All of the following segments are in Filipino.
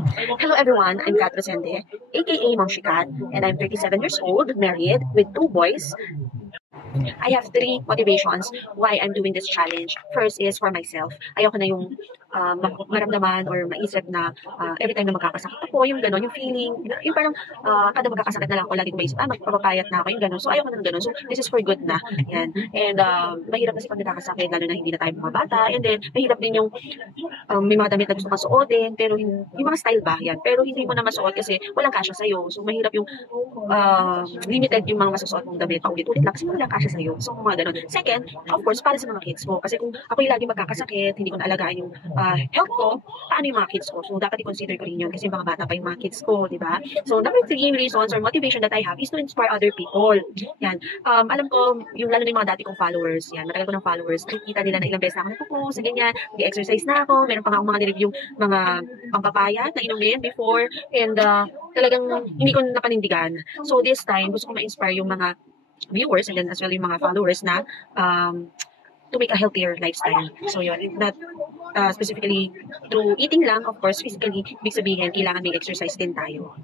Hello everyone, I'm Kat Rosende, aka Mom Shikat, and I'm 37 years old, married, with two boys. I have three motivations why I'm doing this challenge. First is for myself. Ayoko na yung maramdaman or maisip na every time na magkakasakit ako, yung gano'n, yung feeling, yung parang kada magkakasakit na lang ako, lagi ko maisip, magpapapayat na ako, yung gano'n. So, ayoko na ng gano'n. So, this is for good na. Yan. And mahirap kasi pag nagkakasakit, lalo na hindi na tayo mga bata. And then, mahirap din yung may mga damit na gusto kang suotin, pero yung mga style ba, yan. Pero hindi mo na masuot kasi walang kasya sa'yo. So, mahirap yung limited yung mga masusuot mong damit paulit-ulit lang kasi walang kasya sa'yo. So, mga ganun. Second, of course, para sa mga kids mo. Kasi kung ako yung lagi magkakasakit, hindi ko na alagaan yung health ko, paano yung mga kids ko? So, dapat i-consider ko rin yun kasi mga bata pa yung mga kids ko, di ba? So, number three reasons or motivation that I have is to inspire other people. Yan. Alam ko, yung lalo na yung mga dati kong followers, yan, matagal ko ng followers, nakikita nila na ilang beses na ako nagpo-post, ganyan, nag-exercise na ako, meron pa nga akong mga nireview, mga pampapayat na inumin before, and talagang hindi ko napanindigan. So this time, gusto ko ma-inspire yung mga viewers and then as well yung mga followers na to make a healthier lifestyle. So yun, not specifically through eating lang, of course, physically, ibig sabihin, kailangan may exercise din tayo.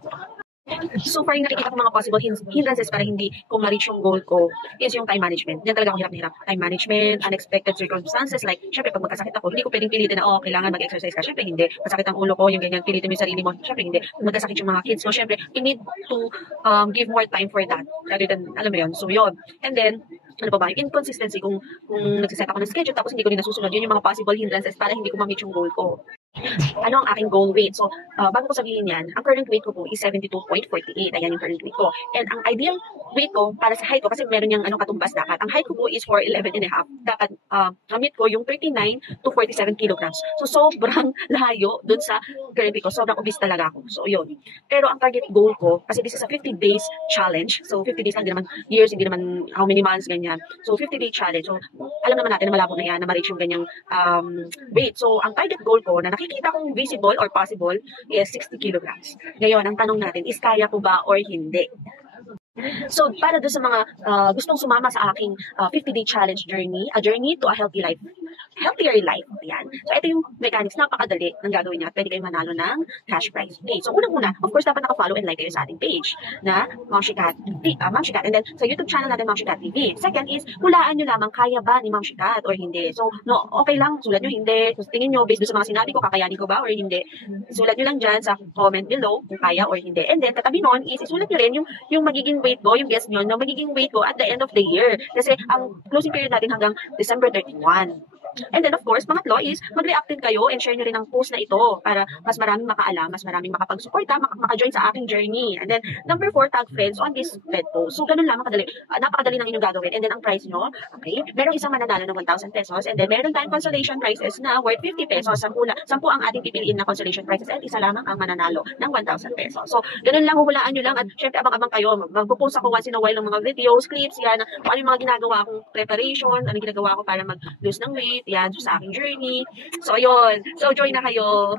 So far, yung nakikita ko mga possible hindrances para hindi ko ma-reach yung goal ko is yung time management. Yan talaga ang hirap na hirap. Time management, unexpected circumstances, like, syempre, pag magkasakit ako, hindi ko pwedeng pilitin na, kailangan mag-exercise ka. Syempre, hindi. Masakit ang ulo ko, yung ganyan, pilitin mo yung sarili mo. Syempre, hindi. Kung magkasakit yung mga kids mo, syempre, you need to give more time for that. Rather than, alam mo yun. So, yun. And then, ano pa ba, yung inconsistency, kung nagsiset ako ng schedule, tapos hindi ko rin nasusunod, yun yung mga possible hindrances para hindi ko ma-meet yung goal ko. Ano ang aking goal weight? So, bago ko sabihin yan, ang current weight ko po is 72.48. Ayan yung current weight ko. And ang ideal weight ko para sa height ko, kasi meron yung katumbas dapat. Ang height ko po is 4'11 and a half. Dapat gamit ko yung 39 to 47 kilograms. So, sobrang layo dun sa current weight ko. Sobrang obese talaga ako. So, yun. Pero ang target goal ko, kasi this is a 50 days challenge. So, 50 days lang, hindi naman years, hindi naman how many months, ganyan. So, 50-day challenge. So, alam naman natin na malabo na yan, na ma-reach yung ganyang weight. So, ang target goal ko na nakikita kong visible or possible is 60 kilograms. Ngayon, ang tanong natin is kaya ko ba or hindi? So, para doon sa mga gustong sumama sa aking 50-day challenge journey, a journey to a healthy life. Healthier life. Ayan. So, ito yung mechanics. Napakadali ng gagawin niya. Pwede kayo manalo ng cash prize. Okay. So, unang-una, of course, dapat naka-follow and like kayo sa ating page na Ma'am Shikat. Ma'am Shikat. And then, sa YouTube channel natin, Ma'am Shikat TV. Second is, hulaan nyo lamang kaya ba ni Ma'am Shikat or hindi. So, no, okay lang. Sulat nyo hindi. So, tingin nyo, based sa mga sinabi ko, kakayanin ko ba or hindi. Sulat nyo lang dyan sa comment below kung kaya or hindi. And then, katabi nun is, isulat nyo rin yung magiging weight ko, yung guess nyo, na magiging weight ko at the end of the year. Kasi, ang closing period natin hanggang December 31. And then, of course, pangatlo is, mag-react din kayo and share nyo rin ang post na ito para mas maraming makaalam, mas maraming makapag-suporta, maka-join sa aking journey. And then, number 4, tag friends on this thread post. So, ganun lang, napakadali ng inyong gagawin. And then, ang price nyo, okay, merong isang mananalo ng 1,000 pesos. And then, meron tayong consolation prizes na worth 50 pesos. 10 ang ating pipiliin na consolation prizes at isa lamang ang mananalo ng 1,000 pesos. So, ganun lang, huhulaan nyo lang. At syempre, abang-abang kayo. Magpo-post ako once in a while ng mga videos, clips, yan. Kung ano yung mga ginagawa kong preparation, ano yung ginagawa ko para mag-lose ng weight, yan, sa aking journey. So, ayun. So, join na kayo.